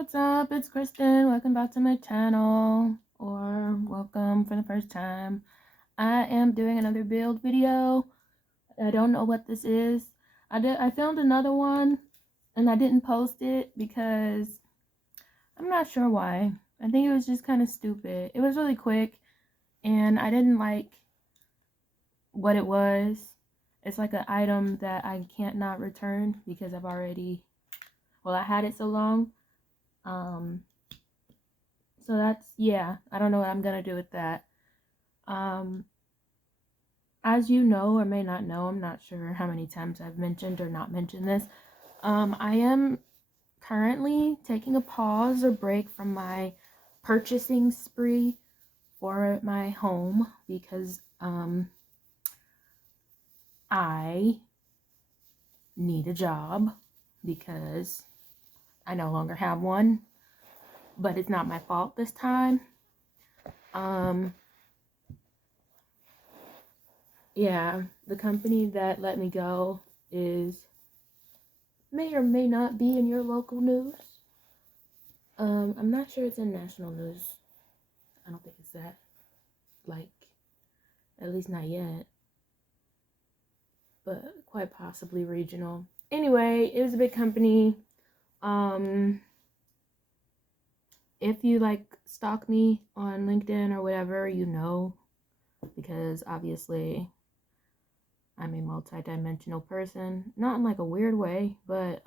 what's up? It's Kristen. Welcome back to my channel, or welcome for the first time. I am doing another build video. I don't know what this is. I filmed another one and I didn't post it because I'm not sure why. I think it was just kind of stupid. It was really quick and I didn't like what it was. It's like an item that I can't not return because I've already, I had it so long. So that's, yeah, I don't know what I'm gonna do with that. As you know or may not know, I'm not sure how many times I've mentioned or not mentioned this. I am currently taking a pause or break from my purchasing spree for my home because I need a job because I no longer have one, but it's not my fault this time. Yeah, the company that let me go may or may not be in your local news. I'm not sure it's in national news. I don't think it's that. Like, at least not yet. But quite possibly regional. Anyway, it was a big company. If you stalk me on LinkedIn or whatever, you know, because obviously I'm a multi-dimensional person. Not in a weird way, but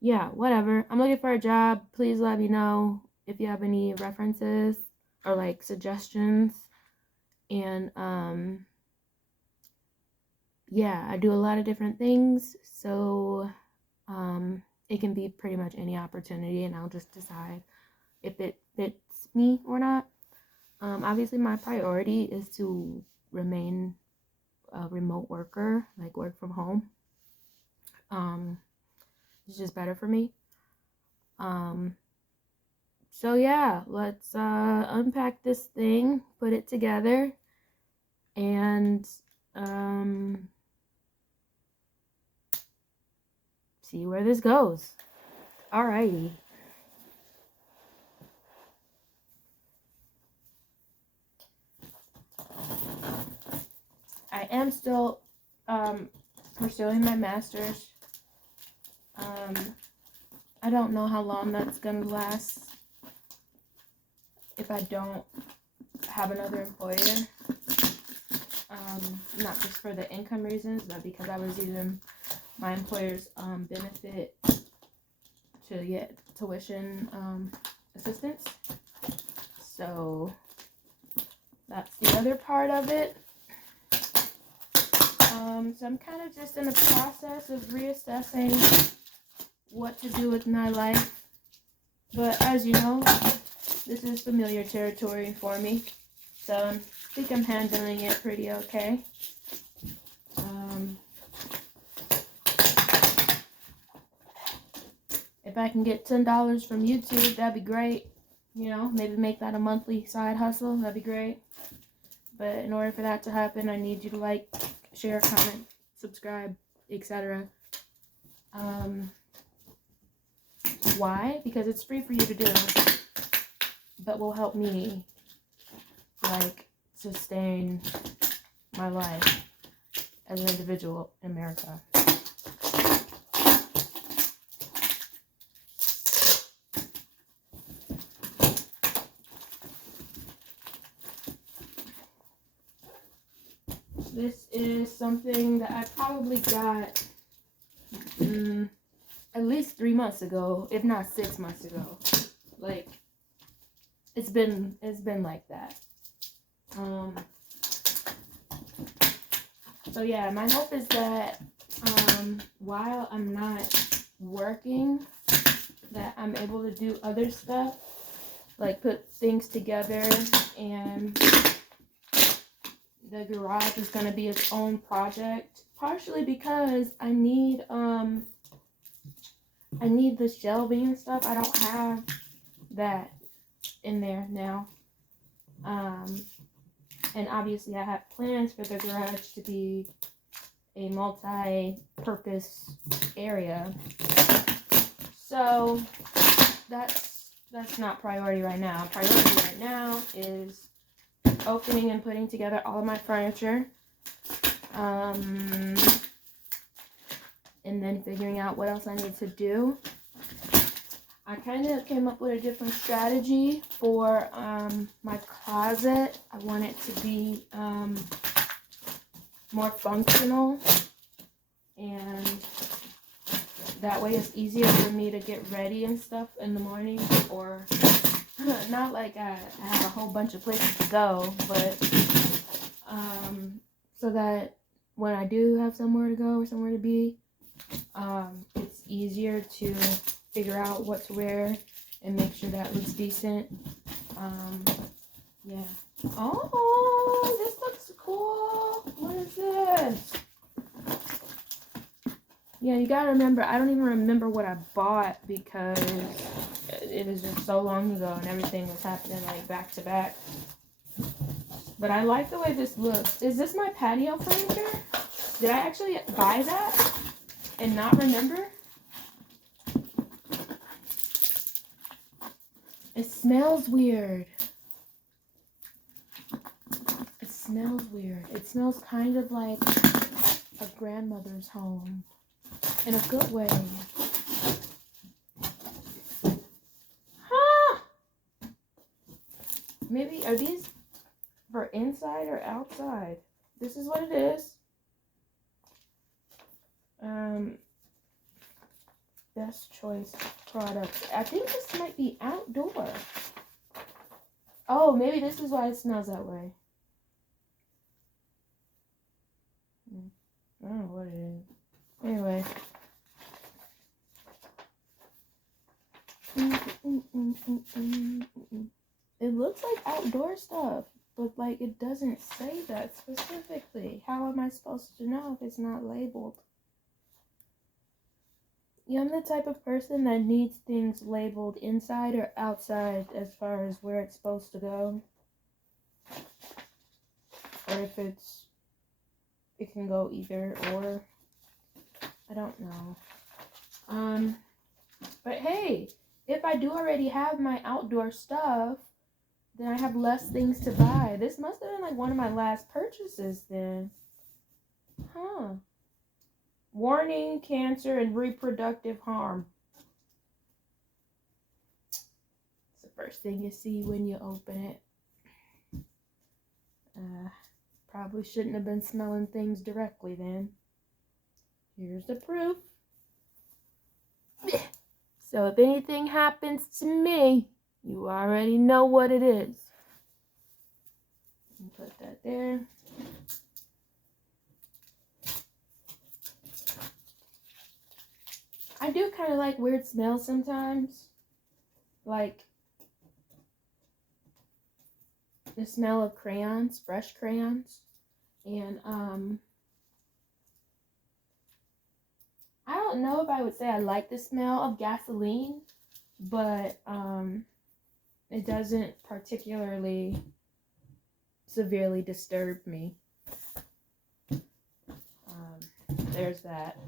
yeah, whatever. I'm looking for a job. Please let me know if you have any references or suggestions. And yeah, I do a lot of different things, so it can be pretty much any opportunity, and I'll just decide if it fits me or not. Obviously my priority is to remain a remote worker, work from home. It's just better for me. So yeah, let's unpack this thing, put it together, and see where this goes. Alrighty. I am still pursuing my master's. I don't know how long that's gonna last if I don't have another employer. Not just for the income reasons, but because I was using my employer's benefit to get tuition assistance. So that's the other part of it. So I'm kind of just in the process of reassessing what to do with my life. But as you know, this is familiar territory for me. So I think I'm handling it pretty okay. If I can get $10 from YouTube, that'd be great. You know, maybe make that a monthly side hustle. That'd be great. But in order for that to happen, I need you to share, comment, subscribe, etc. Why? Because it's free for you to do, but will help me sustain my life as an individual in America. This is something that I probably got at least 3 months ago, if not 6 months ago. It's been like that. So yeah, my hope is that while I'm not working, that I'm able to do other stuff, put things together, and the garage is going to be its own project, partially because I need the shelving and stuff. I don't have that in there now. And obviously I have plans for the garage to be a multi-purpose area. So that's not priority right now. Priority right now is opening and putting together all of my furniture. And then figuring out what else I need to do. I kind of came up with a different strategy for my closet. I want it to be more functional, and that way it's easier for me to get ready and stuff in the morning, or not like I have a whole bunch of places to go, but so that when I do have somewhere to go or somewhere to be, it's easier to figure out what to wear and make sure that looks decent. Yeah. Oh, this looks cool. What is this? Yeah, you gotta remember, I don't even remember what I bought because it was just so long ago and everything was happening like back to back. But I like the way this looks. Is this my patio furniture? Did I actually buy that and not remember? It smells weird. It smells weird. It smells kind of like a grandmother's home. In a good way. Huh? Maybe, are these for inside or outside? This is what it is. Best choice products. I think this might be outdoor. Oh, maybe this is why it smells that way. I don't know what it is. Anyway. It looks like outdoor stuff, but like it doesn't say that specifically. How am I supposed to know if it's not labeled? Yeah, I'm the type of person that needs things labeled inside or outside as far as where it's supposed to go. Or if it can go either or. I don't know. But hey, if I do already have my outdoor stuff, then I have less things to buy. This must have been like one of my last purchases then. Huh. Warning, cancer and reproductive harm. It's the first thing you see when you open it. Probably shouldn't have been smelling things directly then. Here's the proof. So if anything happens to me, you already know what it is. Put that there. I do kind of like weird smells sometimes. Like the smell of crayons, fresh crayons. And I don't know if I would say I like the smell of gasoline, but it doesn't particularly severely disturb me. There's that.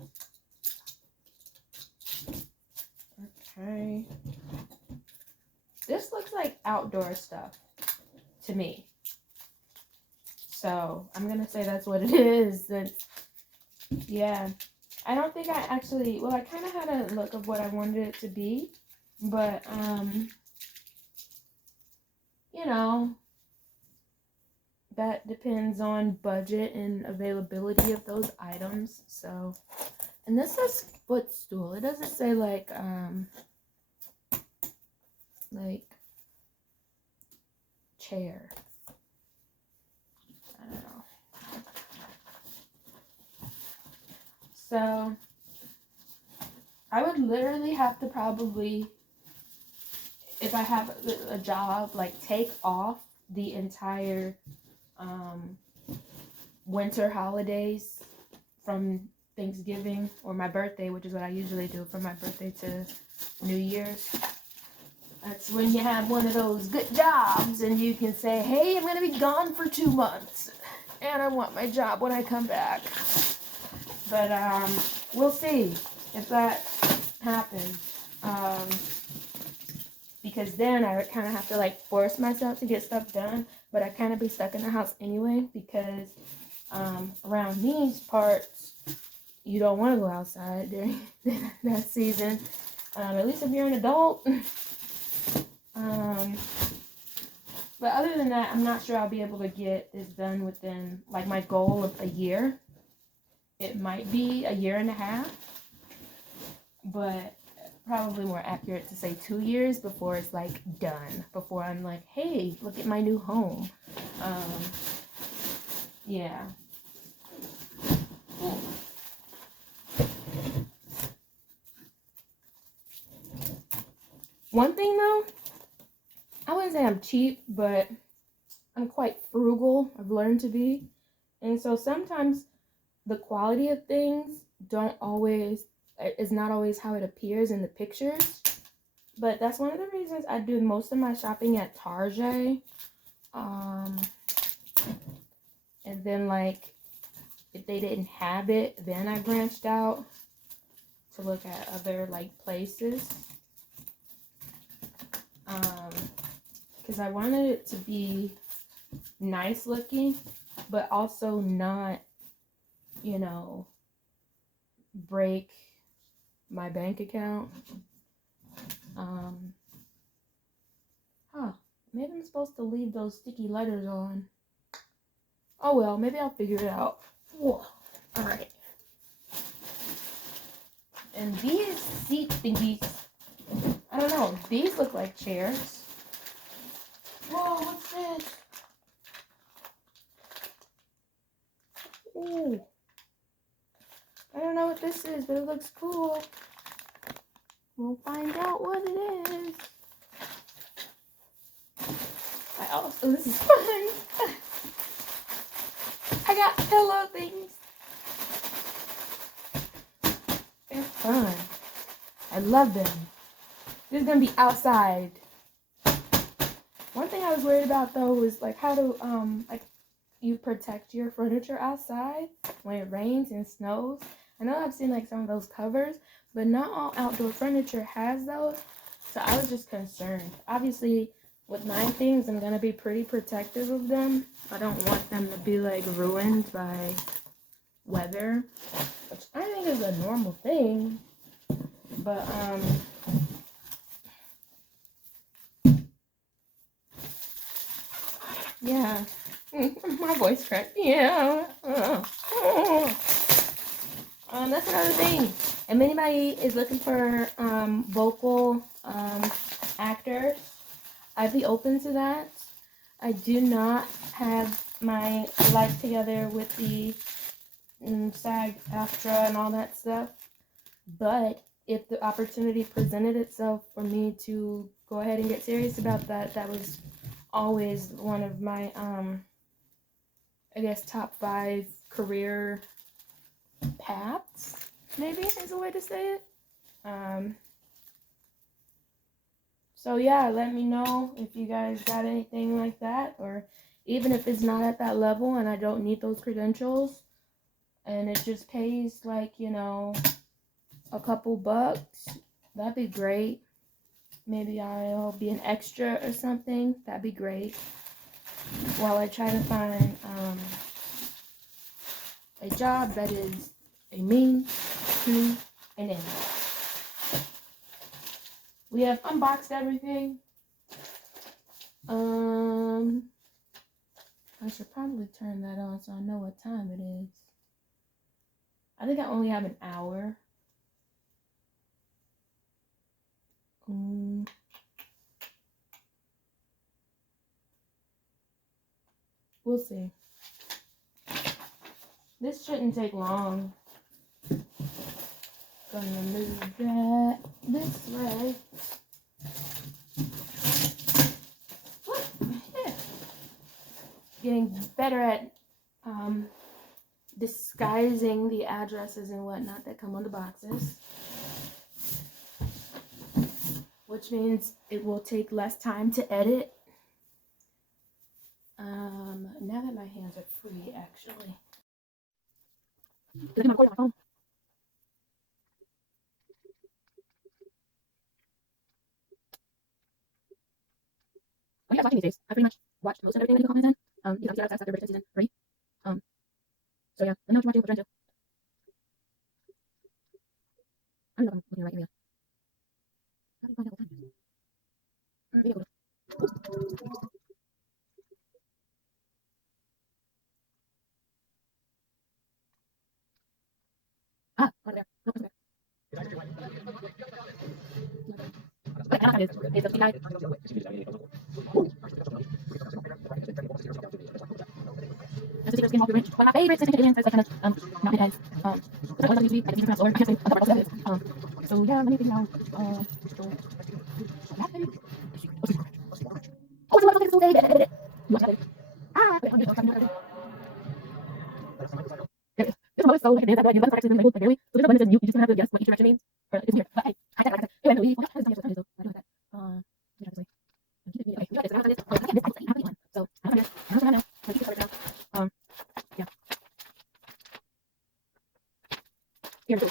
Okay. This looks like outdoor stuff to me. So I'm gonna say that's what it is. Yeah. I don't think I actually, well, I kind of had a look of what I wanted it to be, but, you know, that depends on budget and availability of those items. So, and this says footstool. It doesn't say like chair. I don't know. So, I would literally have to probably, if I have a job, like take off the entire winter holidays from Thanksgiving or my birthday, which is what I usually do from my birthday to New Year's. That's when you have one of those good jobs and you can say, hey, I'm going to be gone for 2 months and I want my job when I come back. But we'll see if that happens. Um, because then I would kind of have to like force myself to get stuff done, but I kind of be stuck in the house anyway because around these parts, you don't want to go outside during that season, at least if you're an adult. But other than that, I'm not sure I'll be able to get this done within like my goal of a year. It might be a year and a half, but probably more accurate to say 2 years before it's like done, before I'm like, hey, look at my new home. Yeah. One thing though, I wouldn't say I'm cheap, but I'm quite frugal. I've learned to be. And so sometimes the quality of things is not always how it appears in the pictures. But that's one of the reasons I do most of my shopping at Target. And then like if they didn't have it, then I branched out to look at other like places. Because I wanted it to be nice looking, but also not, you know, break my bank account. Maybe I'm supposed to leave those sticky letters on. Oh well, maybe I'll figure it out. Whoa. All right. And these seat thingies, I don't know, these look like chairs. Whoa, what's this? Ooh. I don't know what this is, but it looks cool. We'll find out what it is. This is fun. I got pillow things. They're fun. I love them. This is gonna be outside. One thing I was worried about though was like how to like you protect your furniture outside when it rains and snows. I know I've seen like some of those covers, but not all outdoor furniture has those. So I was just concerned. Obviously, with 9 things, I'm gonna be pretty protective of them. I don't want them to be like ruined by weather, which I think is a normal thing. But yeah. My voice cracked. Yeah. That's another thing. If anybody is looking for vocal actors, I'd be open to that. I do not have my life together with the SAG-AFTRA and all that stuff. But if the opportunity presented itself for me to go ahead and get serious about that, that was always one of my, I guess, top 5 career paths, maybe is a way to say it. So yeah, let me know if you guys got anything like that, or even if it's not at that level and I don't need those credentials and it just pays like, you know, a couple bucks, that'd be great. Maybe I'll be an extra or something. That'd be great. While I try to find a job that is a means to an end. We have unboxed everything. I should probably turn that on so I know what time it is. I think I only have an hour. We'll see. This shouldn't take long. Gonna move that this way. Yeah. Getting better at disguising the addresses and whatnot that come on the boxes, which means it will take less time to edit. Now that my hands are free, actually. guys watching these days? I pretty much watched most of everything that you comment in. You know, see after Bridgerton season 3. So yeah, let me know what you're watching, what you're into. I don't know if I'm looking right here. How do you find out what time it is? Maybe I'll go. Over there. No, over there. Okay, now what time it is? It's a guy. That's a secret skin Walker Ranch. One of my favorites. It's like kind of not guys. It's like one of the I can use or I can say other parts of it. So yeah, let me figure out. Oh, so what's so big? What's that? Okay, I'm just going to this one is so like it is. I know you went actually labeled like really. So there's a button that says you just have to guess what each direction means. Or it's weird. But hey, I can't like that. Anyway, we what is the time so I do that. Let me try this way. Okay, you got this. I this. Oh, I can't miss. I have one. So I'm gonna now. So keep it covered now. Yeah. Here we go.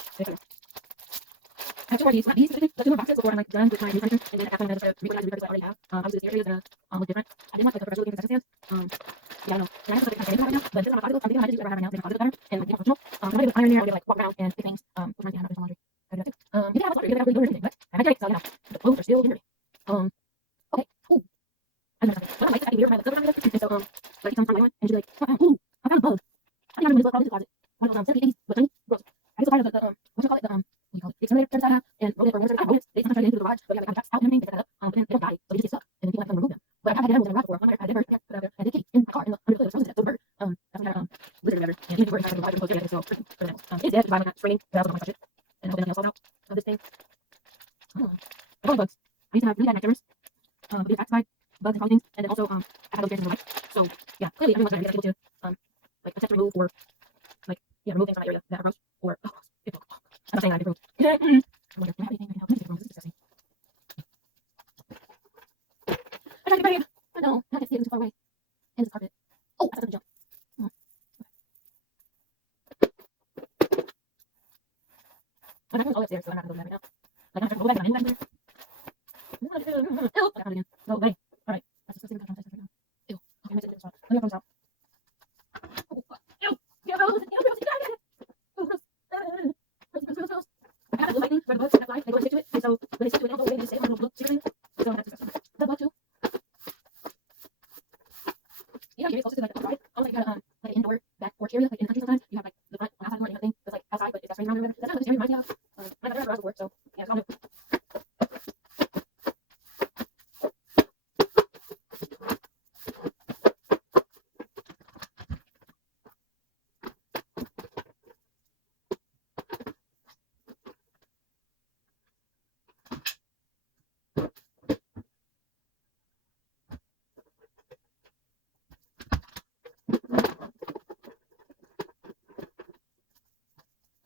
I have two more of these. Not these specifically, but two more boxes before I'm like done with my new furniture. And then after I'm gonna start repurposing what I already have. Obviously this area is gonna look different. I didn't want like a professional looking concession stand. Yeah, I don't know. And I have something kind of right now, but this is not possible. I'm thinking I might just use it right now to make it better and like functional. I'm gonna do iron here. I'll be able to like walk around and pick things. Which reminds me I have laundry. I do that too. You can have laundry. You can have really good but I might drink, so you know, the clothes are still dirty. Okay. Ooh. I know something. One of my lights is weird when I look over on and so like it comes from my one and she's like, ooh, I found a bug. I think I'm gonna probably in the closet. One of those centipede but tiny gross. I just so tired of the what you call it, what do you call it? The exterminator service I have and roll it for one service. I roll it. They sometimes try to get into the garage, but we have like traps out and everything, they set that up, but then they don't die, so they just get stuck and then people have to remove them. But I've had animals in the garage before. One night I did bird, yeah, put out there, and they came in my car in the under the frozen to death. So the bird, that's kind of lizard or whatever, and even the bird is trying to provide them so for animals. It's dead by not springing, but I also don't touch it. And I hope nothing else falls out of this thing. I don't like bugs. I used to have really bad night terrors, being attacked by bugs and things, and then also I had those in my life. So yeah, clearly everyone's gonna be able to like attempt to remove or like remove things from my area that are gross or I'm not saying that I did gross. I wonder if I have anything I can help. This is disgusting. I tried to get brave. I know, I can't see it too far away. And this carpet. Oh, I forgot to jump. I'm not all upstairs, so I'm not gonna go right now. Like I'm trying to go back and I'm there. Oh, I got it again. Go away. Alright. That's disgusting. I'm right now. Ew. Okay, I'm gonna sit let me out. Ew. Get out. Oh, gross. Gross. I have a blue lightning where the bugs that fly, they go and stick to it. And so when they stick to it, they don't go away, they just stay on the little secretly. So that's disgusting. The bug too. You know, you're supposed to like outside. Almost like you got like an indoor back porch area, like in the country sometimes. You have like the front outside door and everything that's like outside, but it's got springs around or whatever. That's not what this area reminds me of. My brother has a work, so yeah, it's all new.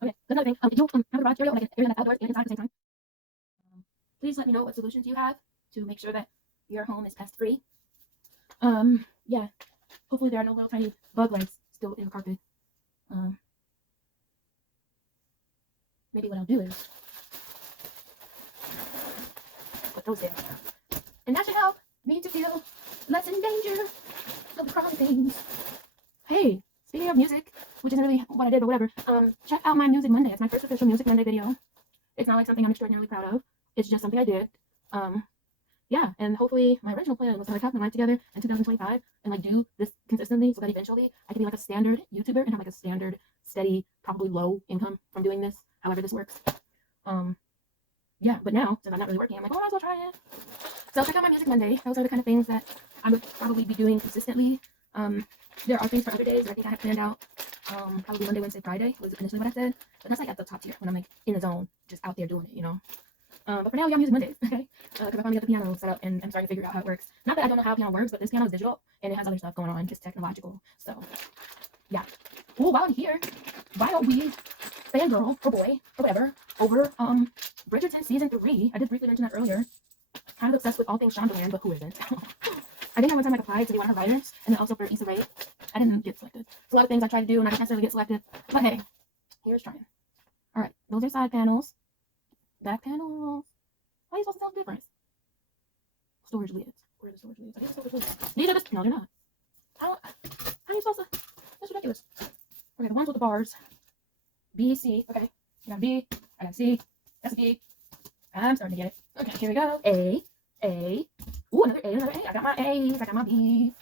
Okay, another thing, if you have a garage area or like an area that's outdoors and inside at the same time, please let me know what solutions you have to make sure that your home is pest free. Yeah, hopefully there are no little tiny bug legs still in the carpet. Maybe what I'll do is put those there, and that should help me to feel less in danger of the crawling things. Hey, speaking of music, which isn't really what I did, but whatever. Check out my Music Monday. It's my first official Music Monday video. It's not like something I'm extraordinarily proud of. It's just something I did. Yeah, and hopefully my original plan was to like have my life together in 2025 and like do this consistently so that eventually I can be like a standard YouTuber and have like a standard, steady, probably low income from doing this, however this works. Yeah, but now, since I'm not really working, I'm like, oh, I might as well try it. So check out my Music Monday. Those are the kind of things that I would probably be doing consistently. There are things for other days that I think I have planned out. Probably Monday, Wednesday, Friday was initially what I said, but that's like at the top tier when I'm like in the zone, just out there doing it, you know. But for now, we got Music Mondays, okay? Because I finally got the piano set up and I'm starting to figure out how it works. Not that I don't know how piano works, but this piano is digital and it has other stuff going on, just technological. So, yeah. Well, while I'm here, why don't we fangirl or boy or whatever over Bridgerton season 3? I did briefly mention that earlier. Kind of obsessed with all things Shondaland, but who isn't? I think I one time like applied to be one of her writers, and then also for Issa Rae. I didn't get selected. There's a lot of things I try to do, and I don't necessarily get selected. But hey, here's trying. All right, those are side panels. Back panels. How are you supposed to tell the difference? Storage lids. Where are the storage leads? I think the storage leads. These are the, no, they're not. How are you supposed to, that's ridiculous. Okay, the ones with the bars. B, C, okay. I got B, I got C, that's a B. I'm starting to get it. Okay, here we go. A. Ooh, another A, another A. I got my A's, I got my B's.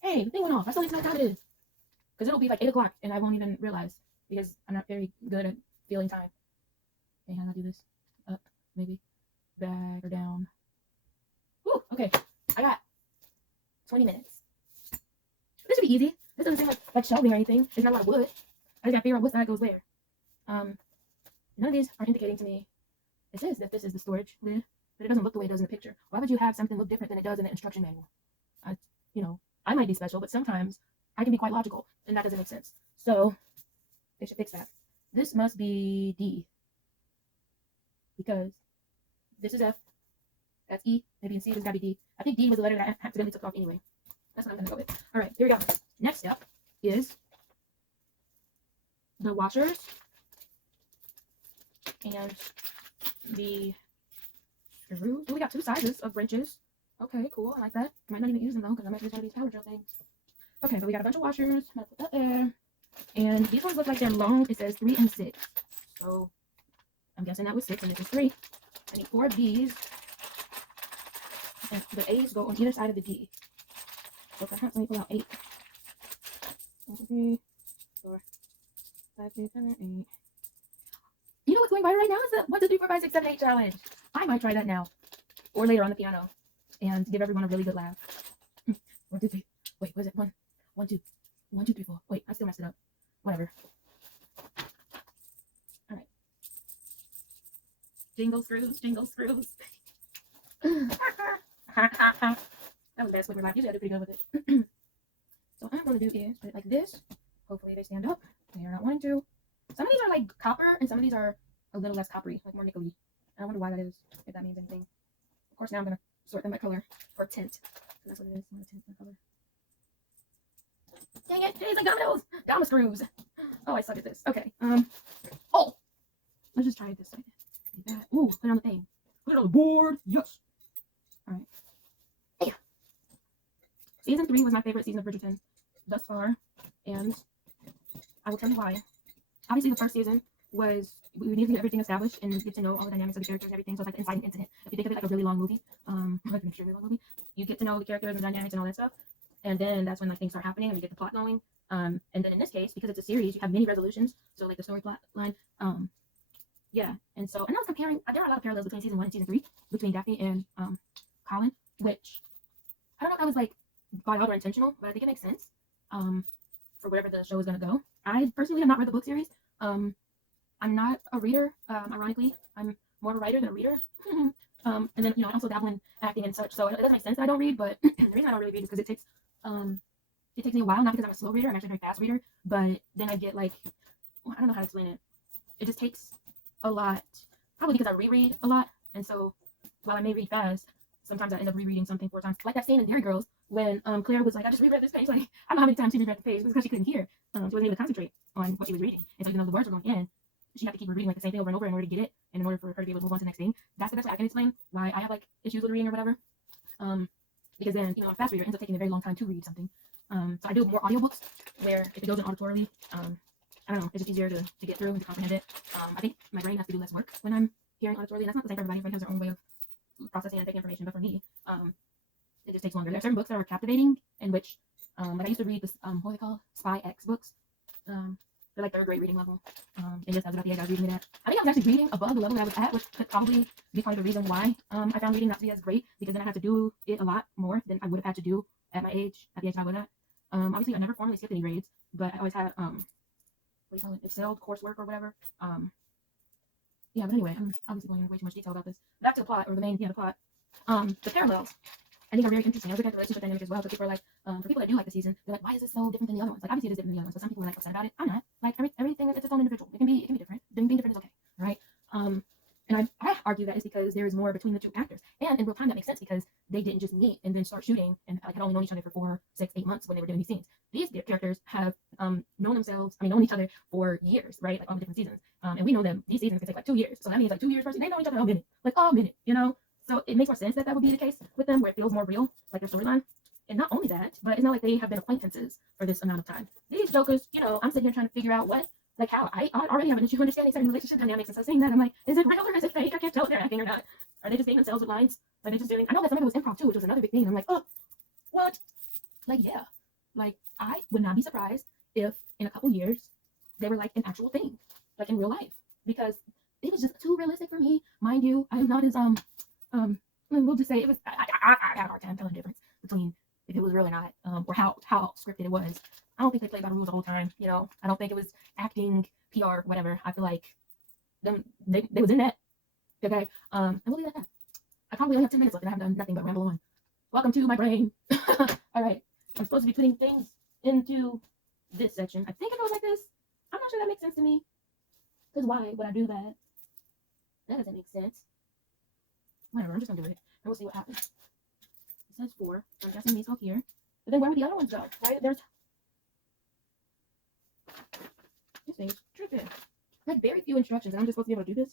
Hey, the thing went off. I still need to know what time it is. Because it'll be like 8 o'clock and I won't even realize because I'm not very good at feeling time. Okay, how do I do this? Up, maybe. Back or down. Woo, okay. I got 20 minutes. This should be easy. This doesn't seem like shelving or anything. There's not a lot of wood. I just gotta figure out what side goes where. None of these are indicating to me. It says that this is the storage lid, but it doesn't look the way it does in the picture. Why would you have something look different than it does in the instruction manual? I might be special, but sometimes I can be quite logical, and that doesn't make sense. So they should fix that. This must be D, because this is F, that's E, maybe in C, there's gotta be D. I think D was the letter that I accidentally took off anyway. That's what I'm gonna go with. All right, here we go. Next step is the washers and the screws. Oh, we got 2 sizes of wrenches. Okay, cool. I like that. I might not even use them though, because I might use one of these power drill things. Okay, but we got a bunch of washers. I'm gonna put that there. And these ones look like they're long. It says 3 and 6. So I'm guessing that was 6 and this is 3. I need 4 of these. And the A's go on either side of the D. So perhaps let me pull out 8. 1, 2, 3, 4, 5, 6, 7, 8. You know what's going viral right now is the 1, 2, 3, 4, 5, 6, 7, 8 challenge. I might try that now. Or later on the piano. And give everyone a really good laugh. 1, 2, 3. Wait, what is it? 1, 2, 1, 2, 3, 4. Wait, I still messed it up. Whatever. Alright. Jingle screws, jingle screws. That was a bad squibber laugh. Usually I do pretty good with it. So what I'm going to do is put it like this. Hopefully they stand up. They are not wanting to. Some of these are like copper, and some of these are a little less coppery, like more nickel-y. I wonder why that is, if that means anything. Of course, now I'm going to sort them by color, or tint. That's what it is. I'm going to tint by color. Dang it! It's like dominoes! Dama screws! Oh, I suck at this. Okay. Oh! Let's just try it this way. Ooh, put it on the thing. Put it on the board! Yes! Alright. Yeah. Season 3 was my favorite season of Bridgerton thus far. And I will tell you why. Obviously, the first season was, we need to get everything established and get to know all the dynamics of the characters and everything. So it's like the inciting incident. If you think of it like a really long movie, like an extremely long movie, you get to know the characters and the dynamics and all that stuff. And then that's when like things start happening and you get the plot going. And then in this case, because it's a series, you have many resolutions. So like the story plot line. Yeah. And so, and I was comparing, there are a lot of parallels between season 1 and season 3, between Daphne and Colin, which I don't know if that was like thought out or intentional, but I think it makes sense for wherever the show is going to go. I personally have not read the book series. I'm not a reader. Ironically, I'm more of a writer than a reader. And then, I also dabble in acting and such. So it doesn't make sense that I don't read, but the reason I don't really read is because it takes me a while, not because I'm a slow reader. I'm actually a very fast reader, but then I get like, I don't know how to explain it. It just takes a lot, probably because I reread a lot. And so while I may read fast, sometimes I end up rereading something 4 times. Like that scene in Derry Girls when Claire was like, I just reread this page. Like, I don't know how many times she reread the page because she couldn't hear. She wasn't able to concentrate on what she was reading. And so even though the words were going in, she had to keep reading like the same thing over and over in order to get it, and in order for her to be able to move on to the next thing. That's the best way I can explain why I have like issues with reading or whatever. Because then, I'm a fast reader, it ends up taking a very long time to read something. So I do more audiobooks where if it goes in auditorily, I don't know, it's just easier to get through and to comprehend it. I think my brain has to do less work when I'm hearing auditorily, and that's not the same for everybody. Everybody has their own way of processing and taking information, but for me, it just takes longer. There are certain books that are captivating, in which, like I used to read this, what are they called? Spy X books. They're like 3rd grade reading level. And just as about the age I was reading it at. I think I was actually reading above the level that I was at, which could probably be part of the reason why I found reading not to be as great, because then I had to do it a lot more than I would have had to do at my age, at the age I was at. Obviously I never formally skipped any grades, but I always had what do you call it, excelled coursework or whatever. Yeah, but anyway, I'm obviously going into way too much detail about this. Back to the plot, or the main, the plot. The parallels, I think, are very interesting. I was looking at the relationship dynamic as well. So people are like, for people that do like the season, they're like, why is this so different than the other ones? Like, obviously it is different than the other ones, but some people are like upset about it. I'm not. Like, everything is its own individual. It can be different. Being different is okay, right? And I argue that is because there is more between the 2 actors. And in real time, that makes sense because they didn't just meet and then start shooting and like had only known each other for 4, 6, 8 months when they were doing these scenes. These characters have known themselves, known each other for years, right? Like all the different seasons. And we know them, these seasons can take like 2 years. So that means like 2 years person, they know each other a minute, you know? So it makes more sense that that would be the case with them, where it feels more real, like their storyline. And not only that, but it's not like they have been acquaintances for this amount of time. These jokers, I'm sitting here trying to figure out how I already have an issue understanding certain relationship dynamics. And so saying that, I'm like, is it real or is it fake? I can't tell if they're acting or not. Are they just being themselves with lines? Are they just doing, I know that some of it was improv too, which was another big thing. I'm like, oh, what? Like, yeah. Like, I would not be surprised if in a couple years they were like an actual thing, like in real life, because it was just too realistic for me. Mind you, I am not as we'll just say it was. I had a hard time telling the difference between if it was real or not, or how scripted it was. I don't think they played by the rules the whole time. I don't think it was acting, PR, whatever. I feel like they was in that. Okay. And we'll leave it at that. I probably only have 10 minutes left, and I have done nothing but ramble on. Welcome to my brain. All right. I'm supposed to be putting things into this section. I think it goes like this. I'm not sure that makes sense to me. Because why would I do that? That doesn't make sense. Whatever, I'm just gonna do it. And we'll see what happens. It says 4. So I'm guessing these go here. But then where would the other ones go? Right? There's this thing's tripping. Like very few instructions, and I'm just supposed to be able to do this.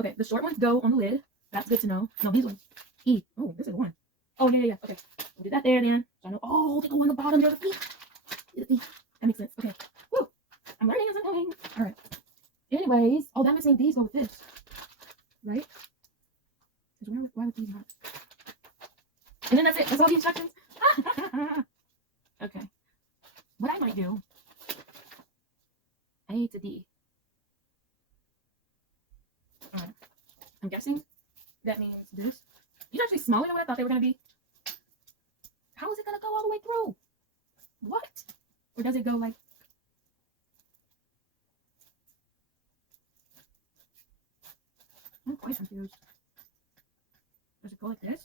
Okay, the short ones go on the lid. That's good to know. No, these ones. E. Oh, this is the one. Oh, yeah. Okay. We'll do that there then. So I know. Oh, they go on the bottom. They're the feet. The feet. That makes sense. Okay. Woo. I'm learning as I'm going. All right. Anyways, oh, that makes these go with this. Right? Because why would these not? And then that's it. That's all the instructions. Okay. What I might do, A to D. I'm guessing that means this. These are actually smaller than what I thought they were going to be. How is it going to go all the way through? What? Or does it go like... I'm quite confused. Does it go like this?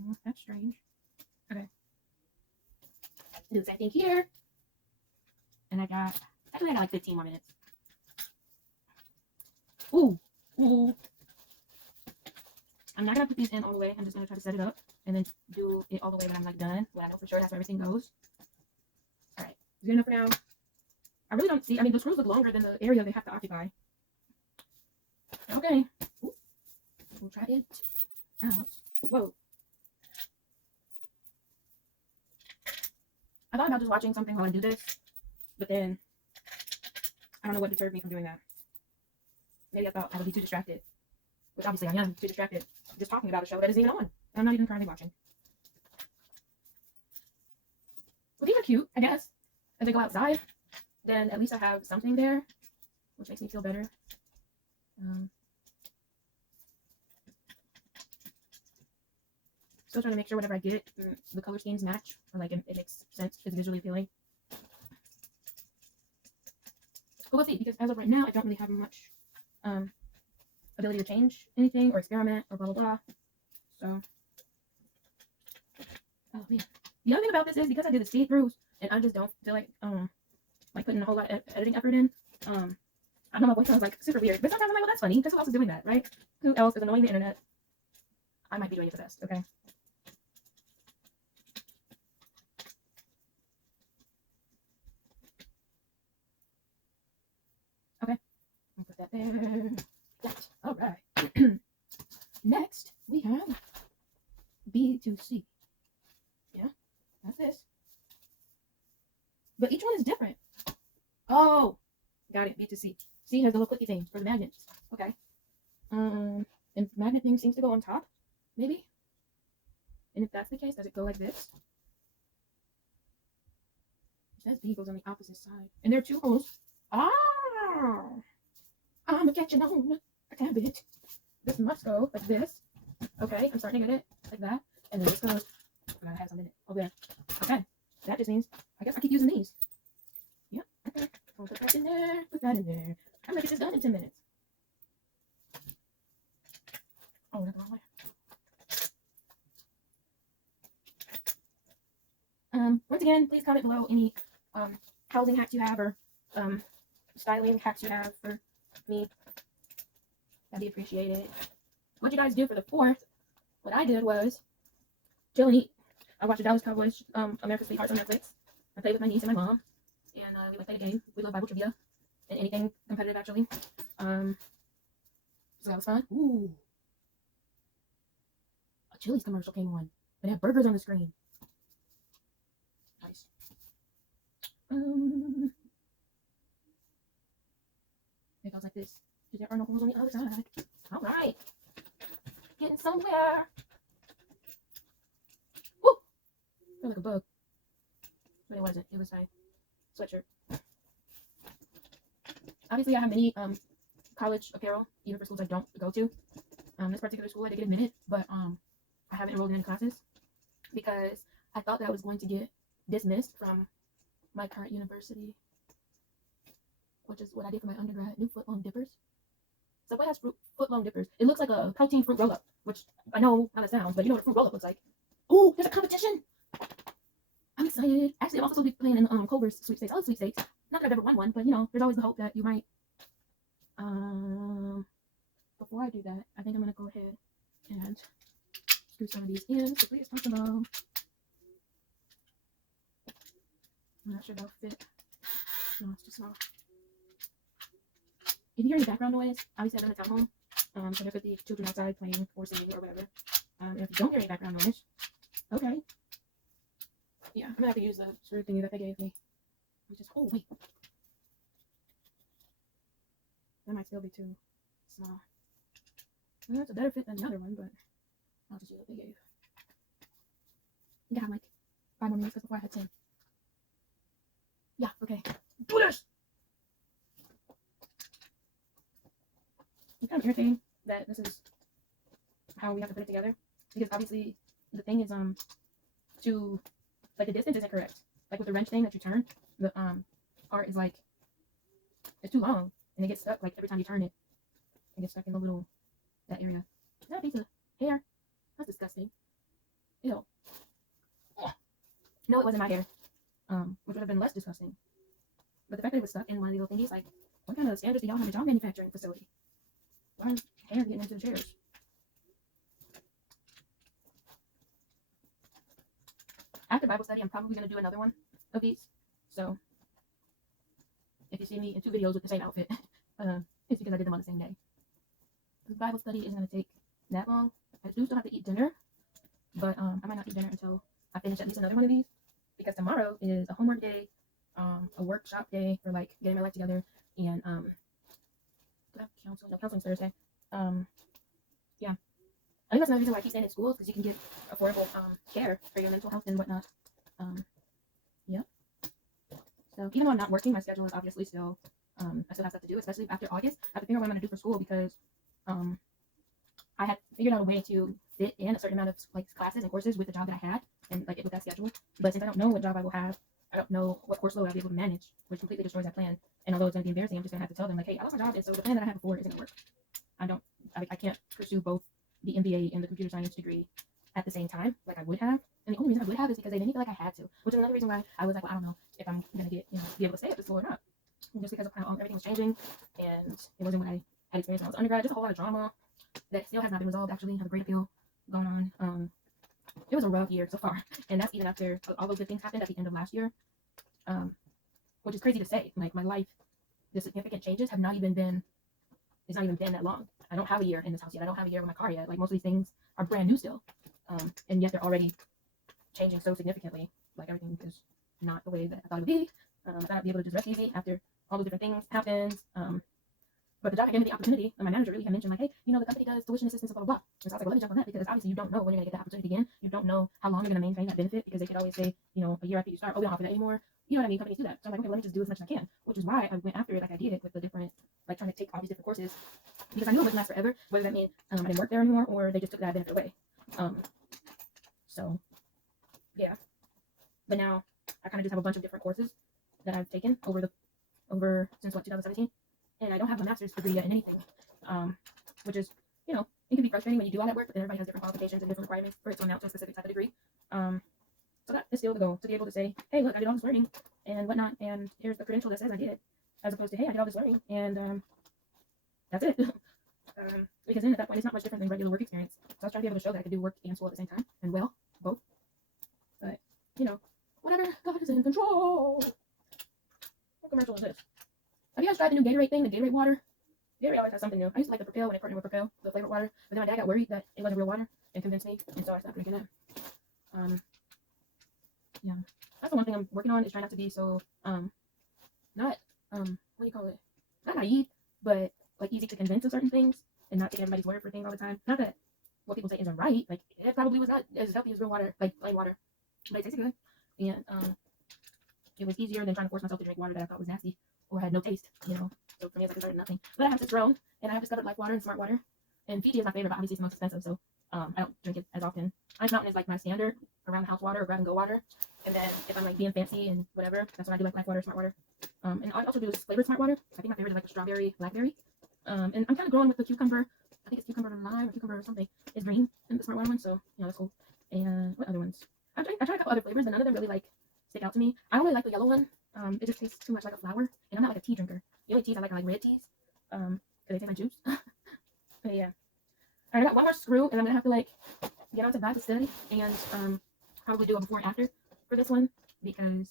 Oh, that's strange. Okay. Do the same thing here. And I got like 15 more minutes. Ooh. I'm not gonna put these in all the way. I'm just gonna try to set it up and then do it all the way when I'm like done. When I know for sure that's where everything goes. All right, is good enough for now? I really don't see. The screws look longer than the area they have to occupy. Okay. Ooh. We'll try it out. Whoa. I thought about just watching something while I do this, but then I don't know what deterred me from doing that. Maybe I thought I would be too distracted, which obviously I am too distracted just talking about a show that isn't even on. And I'm not even currently watching. Well, these are cute, I guess. As they go outside, then at least I have something there, which makes me feel better. Still trying to make sure whatever I get, the color schemes match, or like it makes sense, it's visually appealing. But we'll see, because as of right now, I don't really have much ability to change anything or experiment or blah blah blah. So, oh man. The other thing about this is because I did the see-throughs and I just don't feel like putting a whole lot of editing effort in. I know my voice sounds like super weird, but sometimes I'm like, well, that's funny. Guess who else is doing that, right? Who else is annoying the internet? I might be doing it the best. Okay. Okay. I'll put that there. That. All right. Next, we have B2C. Yeah, that's this. But each one is different. Oh, got it. B2C. C has the little clicky thing for the magnets. Okay. And magnet thing seems to go on top, maybe. And if that's the case, does it go like this? It says B goes on the opposite side. And there are 2 holes. Ah! I'm catching on a tad bit. This must go like this. Okay, I'm starting to get it like that. And then this goes. I gotta have some in it. Oh, there. Okay. That just means I guess I keep using these. Yep. Okay. I'll put that in there. Put that in there. I'm gonna get this done in 10 minutes. Oh, that's the wrong way. Once again, please comment below any housing hacks you have or styling hacks you have for me. That'd be appreciated. What you guys do for the 4th? What I did was chill and eat. I watched the Dallas Cowboys America's Sweethearts on Netflix. I played with my niece and my mom, and we would play a game. We love Bible trivia and anything competitive actually. So that was fun. Ooh, a Chili's commercial came on. It had burgers on the screen. Nice. It goes like this. There are no holes on the other side. All right, getting somewhere. Woo! I feel like a bug, but it wasn't. It was my sweatshirt. Obviously, I have many college apparel, even for schools I don't go to. This particular school I did get admitted, but I haven't enrolled in any classes because I thought that I was going to get dismissed from my current university, which is what I did for my undergrad. New foot long dippers. Subway has foot long dippers. It looks like a protein fruit roll up, which I know how that sounds, but you know what a fruit roll up looks like. Oh, there's a competition! I'm excited. Actually, I'm also supposed to be playing in Culver's sweepstakes. I love sweepstakes. Not that I've ever won one, but you know, there's always the hope that you might. Before I do that, I think I'm gonna go ahead and screw some of these in as quickly as possible. I'm not sure they'll fit. No, it's too small. If you hear any background noise, obviously I'm in a townhome, so there could be children outside playing or singing or whatever. And if you don't hear any background noise, okay. Yeah, I'm gonna have to use the screw thingy that they gave me. Oh wait, that might still be too small. Well, that's a better fit than the other one, but I'll just use what they gave. I think I have like 5 more minutes before I had 10. Yeah, okay. Do this! It's kind of irritating that this is how we have to put it together. Because obviously the thing is to like the distance isn't correct. Like with the wrench thing that you turn, the part is like it's too long and it gets stuck like every time you turn it. It gets stuck in the little that area. Is that a piece of hair? That's disgusting. Ew. No, it wasn't my hair. Which would have been less disgusting. But the fact that it was stuck in one of the little thingies, like, what kind of standards do y'all have at y'all manufacturing facility? Why is hair getting into the chairs? After Bible study, I'm probably going to do another one of these. So, if you see me in 2 videos with the same outfit, it's because I did them on the same day. The Bible study isn't going to take that long. I do still have to eat dinner, but I might not eat dinner until I finish at least another one of these, because tomorrow is a homework day, a workshop day for like getting my life together, and counseling's Thursday. Yeah. I think that's another reason why I keep staying in schools, because you can get affordable care for your mental health and whatnot. Yeah. So even though I'm not working, my schedule is obviously still I still have stuff to do, especially after August. I have to figure out what I'm going to do for school, because I had figured out a way to fit in a certain amount of like classes and courses with the job that I had and like with that schedule. But since I don't know what job I will have, I don't know what course load I'll be able to manage, which completely destroys that plan. And although it's going to be embarrassing, I'm just going to have to tell them like, hey, I lost my job, and so the plan that I had before isn't going to work. I can't pursue both the MBA and the computer science degree at the same time like I would have. And the only reason I would have is because they made me feel like I had to, which is another reason why I was like, well, I don't know if I'm going to get, be able to stay at this school or not. Just because of how everything was changing and it wasn't what I had experienced when I was undergrad. Just a whole lot of drama that still has not been resolved, actually. I have a great appeal going on. It was a rough year so far, and that's even after all those good things happened at the end of last year, which is crazy to say. Like, my life, the significant changes have not even been, it's not even been that long. I don't have a year in this house yet. I don't have a year with my car yet. Like, most of these things are brand new still, and yet they're already changing so significantly. Like, everything is not the way that I thought it would be. I thought I'd be able to just rest easy after all those different things happened. But the job gave me the opportunity, and my manager really had mentioned, like, hey, the company does tuition assistance, blah, blah, blah. And so I was like, well, let me jump on that, because obviously you don't know when you're going to get that opportunity again. You don't know how long you're going to maintain that benefit, because they could always say, a year after you start, oh, we don't offer that anymore. You know what I mean? Companies do that. So I'm like, okay, let me just do as much as I can, which is why I went after it like I did with the different, like, trying to take all these different courses, because I knew it wouldn't last forever, whether that means I didn't work there anymore, or they just took that benefit away. So, yeah. But now I kind of just have a bunch of different courses that I've taken over since, 2017. And I don't have a master's degree yet in anything, which is, it can be frustrating when you do all that work, but then everybody has different qualifications and different requirements for it to amount to a specific type of degree. So that is still the goal, to be able to say, hey, look, I did all this learning and whatnot, and here's the credential that says I did, as opposed to, hey, I did all this learning, and that's it. Because then at that point, it's not much different than regular work experience. So I was trying to be able to show that I could do work and school at the same time, and well, both. But, you know, whatever. God is in control. What commercial is this? Have you guys tried the new Gatorade thing, the Gatorade water? Gatorade always has something new. I used to like the Propel when it partnered with Propel, the flavored water. But then my dad got worried that it wasn't real water and convinced me. And so I stopped drinking it. Yeah. That's the one thing I'm working on is trying not to be so, not, what do you call it? Not naive, but like easy to convince of certain things and not take everybody's word for things all the time. Not that what people say isn't right. Like it probably was not as healthy as real water, like plain water, but it tasted good, and it was easier than trying to force myself to drink water that I thought was nasty or had no taste. You know, so for me it's like it's better than nothing. But I have since grown, and I have discovered Life Water and Smart Water, and Fiji is my favorite, but obviously it's the most expensive, so I don't drink it as often. Ice Mountain is like my standard around the house water or grab and go water, and then if I'm like being fancy and whatever, that's when I do like Life Water, Smart Water. And I also do this flavored Smart Water. I think my favorite is like the strawberry, blackberry. And I'm kind of growing with the cucumber. I think it's cucumber lime or cucumber or something. It's green in the Smart Water one, so you know that's cool. And what other ones? I tried a couple other flavors, but none of them really like stick out to me. I don't really like the yellow one. It just tastes too much like a flower, and I'm not like a tea drinker. The only teas I like are like red teas, because they taste like juice. But yeah. Alright, I got one more screw, and I'm gonna have to like get onto Bible study and probably do a before and after for this one because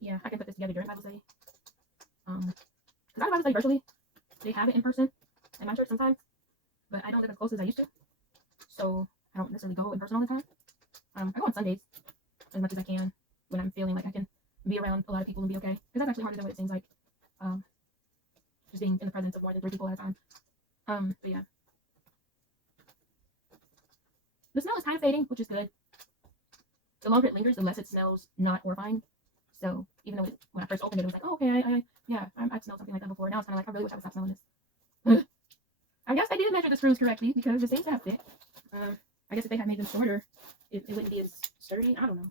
yeah, I can put this together during Bible study. Because I do Bible study virtually. They have it in person at my church sometimes, but I don't live as close as I used to, so I don't necessarily go in person all the time. I go on Sundays as much as I can when I'm feeling like I can be around a lot of people and be okay, because that's actually harder than what it seems like. Just being in the presence of more than 3 people at a time. But yeah. The smell is kind of fading, which is good. The longer it lingers, the less it smells not horrifying. So even though when I first opened it, it was like, oh, okay, I've smelled something like that before. Now it's kind of like, I really wish I would stop smelling this. I guess I didn't measure the screws correctly because the seems to have fit. I guess if they had made them shorter, it wouldn't be as sturdy. I don't know.